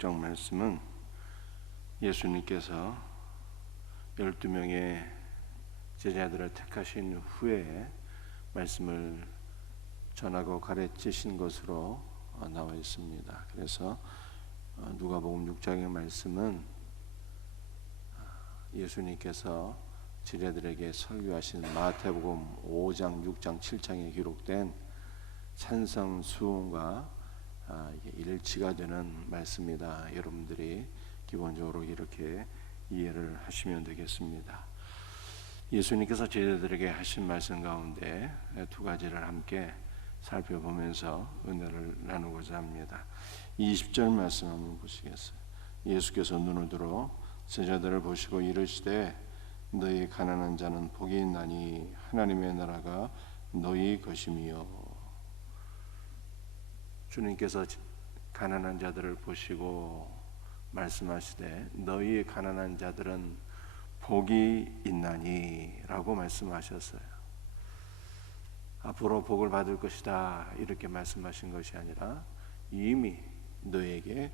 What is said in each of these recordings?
묵상 말씀은 예수님께서 12명의 제자들을 택하신 후에 말씀을 전하고 가르치신 것으로 나와 있습니다. 그래서 누가복음 6장의 말씀은 예수님께서 제자들에게 설교하신 마태복음 5장, 6장, 7장에 기록된 산성수훈과 일치가 되는 말씀이다. 여러분들이 기본적으로 이렇게 이해를 하시면 되겠습니다. 예수님께서 제자들에게 하신 말씀 가운데 두 가지를 함께 살펴보면서 은혜를 나누고자 합니다. 20절 말씀 한번 보시겠어요? 예수께서 눈을 들어 제자들을 보시고 이르시되 너희 가난한 자는 복이 있나니 하나님의 나라가 너희 것임이요. 주님께서 가난한 자들을 보시고 말씀하시되 너희 가난한 자들은 복이 있나니 라고 말씀하셨어요. 앞으로 복을 받을 것이다 이렇게 말씀하신 것이 아니라 이미 너에게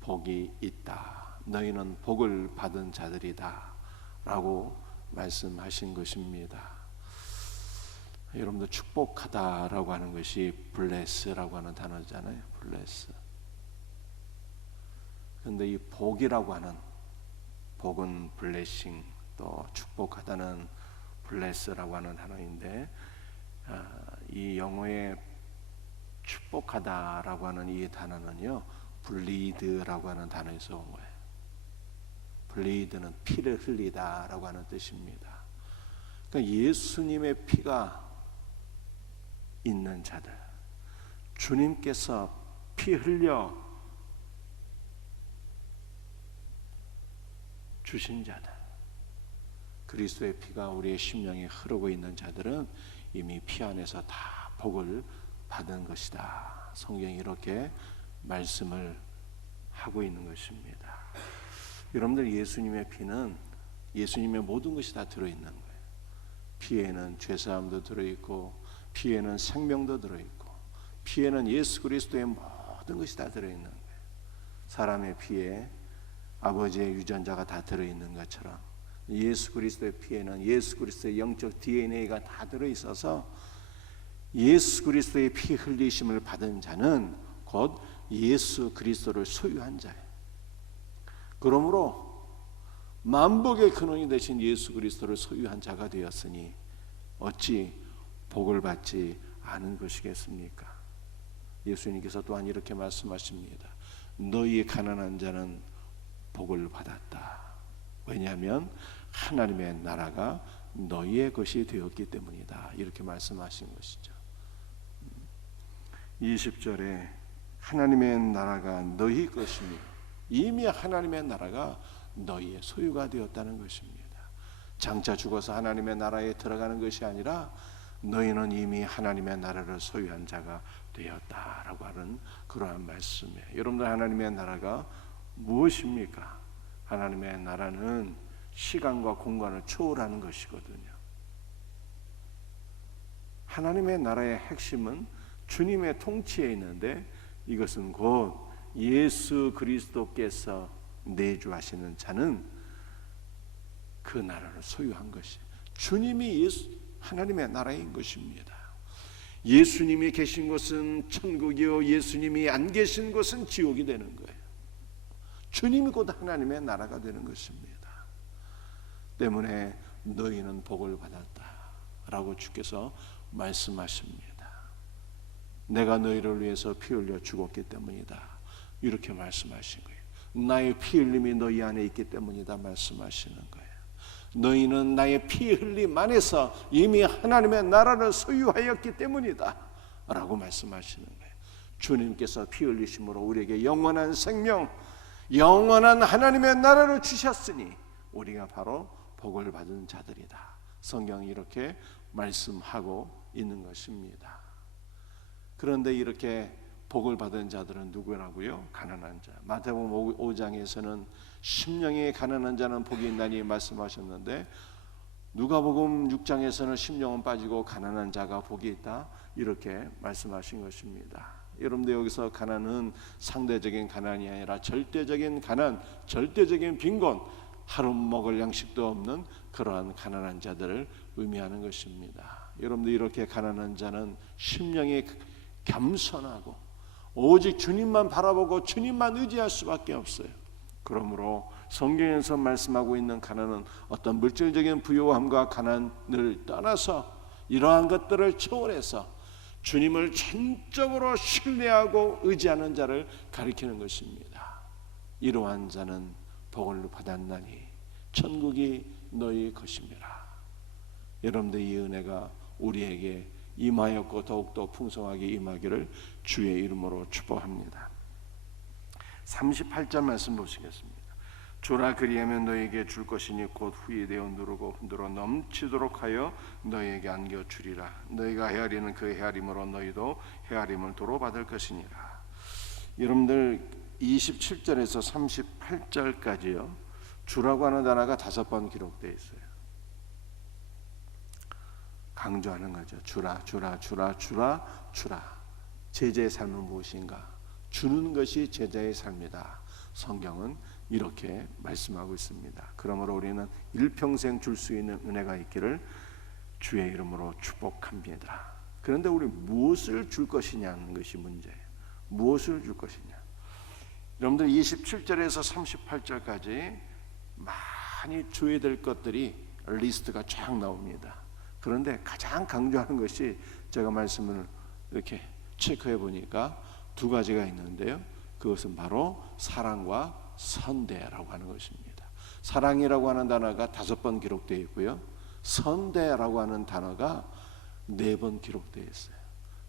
복이 있다, 너희는 복을 받은 자들이다 라고 말씀하신 것입니다. 여러분들 축복하다라고 하는 것이 블레스라고 하는 단어잖아요. 블레스. 그런데 이 복이라고 하는, 복은 블레싱, 또 축복하다는 블레스라고 하는 단어인데, 이 영어의 축복하다라고 하는 이 단어는요, 블리드라고 하는 단어에서 온 거예요. 블리드는 피를 흘리다라고 하는 뜻입니다. 그러니까 예수님의 피가 있는 자들, 주님께서 피 흘려 주신 자들, 그리스도의 피가 우리의 심령에 흐르고 있는 자들은 이미 피 안에서 다 복을 받은 것이다. 성경이 이렇게 말씀을 하고 있는 것입니다. 여러분들, 예수님의 피는 예수님의 모든 것이 다 들어있는 거예요. 피에는 죄사함도 들어있고, 피에는 생명도 들어있고, 피에는 예수 그리스도의 모든 것이 다 들어있는 거예요. 사람의 피에 아버지의 유전자가 다 들어있는 것처럼 예수 그리스도의 피에는 예수 그리스도의 영적 DNA가 다 들어있어서 예수 그리스도의 피 흘리심을 받은 자는 곧 예수 그리스도를 소유한 자예요. 그러므로 만복의 근원이 되신 예수 그리스도를 소유한 자가 되었으니 어찌 복을 받지 않은 것이겠습니까? 예수님께서 또한 이렇게 말씀하십니다. 너희 가난한 자는 복을 받았다. 왜냐하면 하나님의 나라가 너희의 것이 되었기 때문이다. 이렇게 말씀하신 것이죠. 20절에 하나님의 나라가 너희 것이니, 이미 하나님의 나라가 너희의 소유가 되었다는 것입니다. 장차 죽어서 하나님의 나라에 들어가는 것이 아니라 너희는 이미 하나님의 나라를 소유한 자가 되었다라고 하는 그러한 말씀이에요. 여러분들, 하나님의 나라가 무엇입니까? 하나님의 나라는 시간과 공간을 초월하는 것이거든요. 하나님의 나라의 핵심은 주님의 통치에 있는데, 이것은 곧 예수 그리스도께서 내주하시는 자는 그 나라를 소유한 것이, 주님이 하나님의 나라인 것입니다. 예수님이 계신 곳은 천국이요, 예수님이 안 계신 곳은 지옥이 되는 거예요. 주님이 곧 하나님의 나라가 되는 것입니다. 때문에 너희는 복을 받았다라고 주께서 말씀하십니다. 내가 너희를 위해서 피 흘려 죽었기 때문이다. 이렇게 말씀하신 거예요. 나의 피 흘림이 너희 안에 있기 때문이다 말씀하시는 거예요. 너희는 나의 피 흘림 안에서 이미 하나님의 나라를 소유하였기 때문이다 라고 말씀하시는 거예요. 주님께서 피 흘리심으로 우리에게 영원한 생명, 영원한 하나님의 나라를 주셨으니 우리가 바로 복을 받은 자들이다. 성경이 이렇게 말씀하고 있는 것입니다. 그런데 이렇게 복을 받은 자들은 누구라고요? 가난한 자. 마태복음 5장에서는 심령이 가난한 자는 복이 있나니 말씀하셨는데, 누가복음 6장에서는 심령은 빠지고 가난한 자가 복이 있다 이렇게 말씀하신 것입니다. 여러분들 여기서 가난은 상대적인 가난이 아니라 절대적인 가난, 절대적인 빈곤, 하루 먹을 양식도 없는 그러한 가난한 자들을 의미하는 것입니다. 여러분들 이렇게 가난한 자는 심령이 겸손하고 오직 주님만 바라보고 주님만 의지할 수밖에 없어요. 그러므로 성경에서 말씀하고 있는 가난은 어떤 물질적인 부요함과 가난을 떠나서 이러한 것들을 초월해서 주님을 전적으로 신뢰하고 의지하는 자를 가리키는 것입니다. 이러한 자는 복을 받았나니 천국이 너희 것임이라. 여러분들 이 은혜가 우리에게 임하였고 더욱더 풍성하게 임하기를 주의 이름으로 축복합니다. 38절 말씀 보시겠습니다. 주라 그리하면 너에게 줄 것이니 곧 후히 되어 누르고 흔들어 넘치도록 하여 너에게 안겨 주리라. 너희가 헤아리는 그 헤아림으로 너희도 헤아림을 도로 받을 것이니라. 여러분들 27절에서 38절까지요. 주라고 하는 단어가 5번 기록되어 있어요. 강조하는 거죠. 주라, 주라, 주라, 주라, 주라. 제자의 삶은 무엇인가? 주는 것이 제자의 삶이다. 성경은 이렇게 말씀하고 있습니다. 그러므로 우리는 일평생 줄 수 있는 은혜가 있기를 주의 이름으로 축복합니다. 그런데 우리 무엇을 줄 것이냐는 것이 문제예요. 무엇을 줄 것이냐. 여러분들 27절에서 38절까지 많이 줘야 될 것들이 리스트가 쫙 나옵니다. 그런데 가장 강조하는 것이 제가 말씀을 이렇게 체크해 보니까 2가지가 있는데요. 그것은 바로 사랑과 선대라고 하는 것입니다. 사랑이라고 하는 단어가 5번 기록되어 있고요. 선대라고 하는 단어가 4번 기록되어 있어요.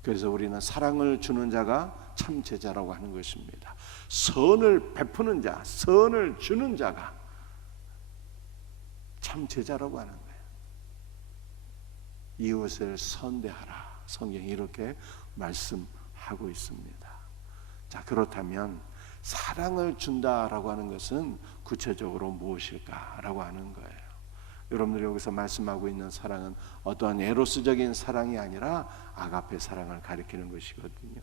그래서 우리는 사랑을 주는 자가 참 제자라고 하는 것입니다. 선을 베푸는 자, 선을 주는 자가 참 제자라고 하는 거예요. 이웃을 선대하라. 성경이 이렇게 말씀하고 있습니다. 자, 그렇다면 사랑을 준다라고 하는 것은 구체적으로 무엇일까라고 하는 거예요. 여러분들이 여기서 말씀하고 있는 사랑은 어떠한 에로스적인 사랑이 아니라 아가페 사랑을 가리키는 것이거든요.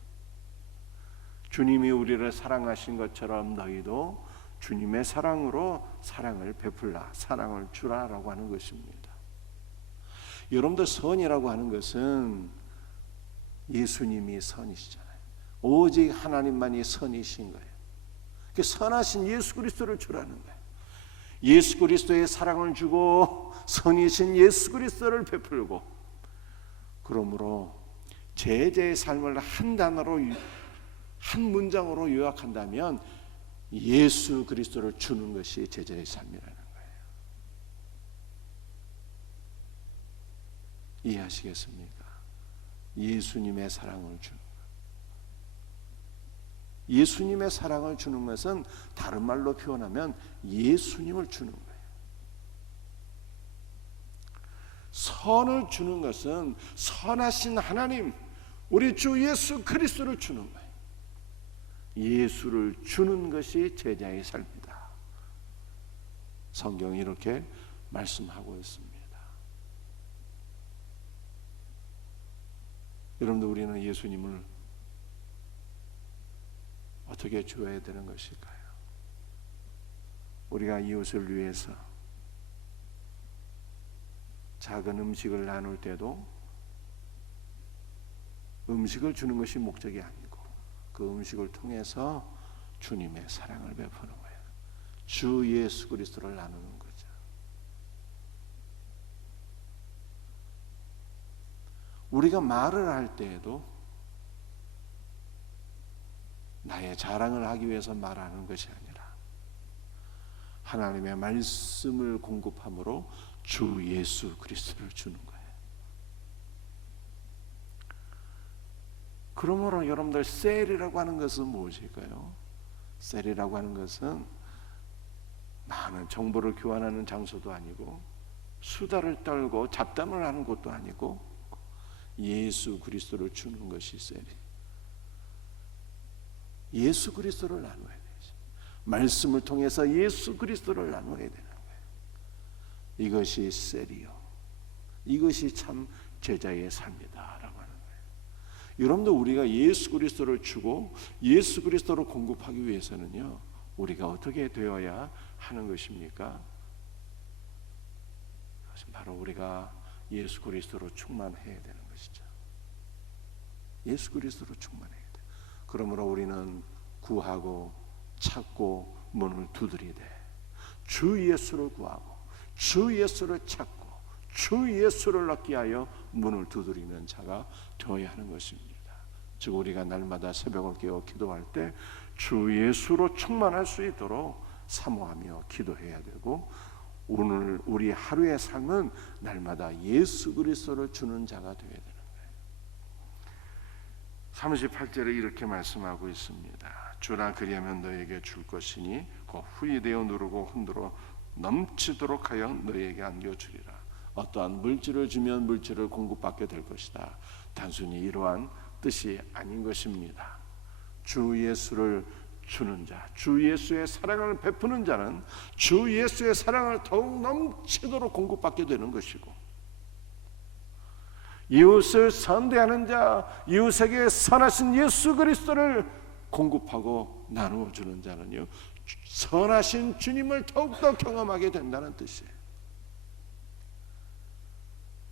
주님이 우리를 사랑하신 것처럼 너희도 주님의 사랑으로 사랑을 베풀라, 사랑을 주라라고 하는 것입니다. 여러분들 선이라고 하는 것은 예수님이 선이시잖아요. 오직 하나님만이 선이신 거예요. 그 선하신 예수 그리스도를 주라는 거예요. 예수 그리스도의 사랑을 주고 선이신 예수 그리스도를 베풀고, 그러므로 제자의 삶을 한 단어로, 한 문장으로 요약한다면 예수 그리스도를 주는 것이 제자의 삶이라는 거예요. 이해하시겠습니까? 예수님의 사랑을 주는 것. 예수님의 사랑을 주는 것은 다른 말로 표현하면 예수님을 주는 거예요. 선을 주는 것은 선하신 하나님, 우리 주 예수 그리스도를 주는 거예요. 예수를 주는 것이 제자의 삶이다. 성경이 이렇게 말씀하고 있습니다. 여러분들, 우리는 예수님을 어떻게 줘야 되는 것일까요? 우리가 이웃을 위해서 작은 음식을 나눌 때도 음식을 주는 것이 목적이 아니고 그 음식을 통해서 주님의 사랑을 베푸는 거예요. 주 예수 그리스도를 나누는 거죠. 우리가 말을 할 때에도 나의 자랑을 하기 위해서 말하는 것이 아니라 하나님의 말씀을 공급함으로 주 예수 그리스도를 주는 거예요. 그러므로 여러분들, 셀이라고 하는 것은 무엇일까요? 셀이라고 하는 것은 많은 정보를 교환하는 장소도 아니고 수다를 떨고 잡담을 하는 곳도 아니고 예수 그리스도를 주는 것이 셀이에요. 예수 그리스도를 나눠야 되죠. 말씀을 통해서 예수 그리스도를 나눠야 되는 거예요. 이것이 셀이요, 이것이 참 제자의 삶이다라고 하는 거예요. 여러분들 우리가 예수 그리스도를 주고 예수 그리스도를 공급하기 위해서는요, 우리가 어떻게 되어야 하는 것입니까? 그것은 바로 우리가 예수 그리스도로 충만해야 되는 것이죠. 예수 그리스도로 충만해야 돼. 그러므로 우리는 구하고 찾고 문을 두드리되 주 예수를 구하고 주 예수를 찾고 주 예수를 얻기 위하여 문을 두드리는 자가 되어야 하는 것입니다. 즉 우리가 날마다 새벽을 깨어 기도할 때 주 예수로 충만할 수 있도록 사모하며 기도해야 되고, 오늘 우리 하루의 삶은 날마다 예수 그리스도를 주는 자가 되어야 되는 거예요. 38절에 이렇게 말씀하고 있습니다. 주라 그리하면 너에게 줄 것이니 곧 후이되어 누르고 흔들어 넘치도록 하여 너에게 안겨주리라. 어떠한 물질을 주면 물질을 공급받게 될 것이다. 단순히 이러한 뜻이 아닌 것입니다. 주 예수를 주는 자, 주 예수의 사랑을 베푸는 자는 주 예수의 사랑을 더욱 넘치도록 공급받게 되는 것이고, 이웃을 선대하는 자, 이웃에게 선하신 예수 그리스도를 공급하고 나누어 주는 자는요, 선하신 주님을 더욱더 경험하게 된다는 뜻이에요.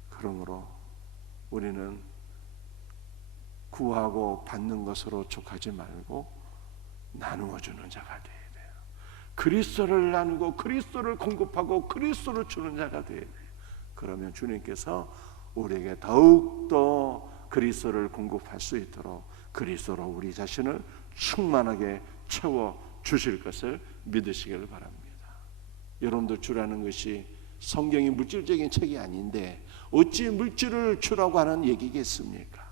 그러므로 우리는 구하고 받는 것으로 족하지 말고 나누어 주는 자가 되어야 돼요. 그리스도를 나누고 그리스도를 공급하고 그리스도를 주는 자가 되어야 돼요. 그러면 주님께서 우리에게 더욱더 그리스도를 공급할 수 있도록 그리스도로 우리 자신을 충만하게 채워 주실 것을 믿으시길 바랍니다. 여러분들 주라는 것이 성경이 물질적인 책이 아닌데 어찌 물질을 주라고 하는 얘기겠습니까?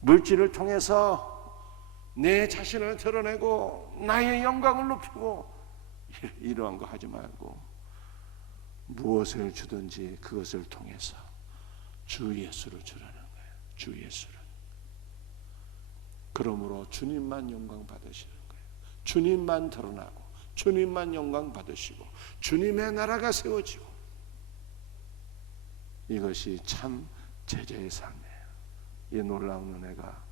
물질을 통해서 내 자신을 드러내고 나의 영광을 높이고 이러한 거 하지 말고, 무엇을 주든지 그것을 통해서 주 예수를 주라는 거예요. 주 예수를. 그러므로 주님만 영광 받으시는 거예요. 주님만 드러나고 주님만 영광 받으시고 주님의 나라가 세워지고, 이것이 참 제자의 삶이에요. 이 놀라운 은혜가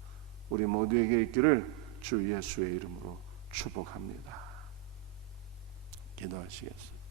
우리 모두에게 있기를 주 예수의 이름으로 축복합니다. 기도하시겠습니다.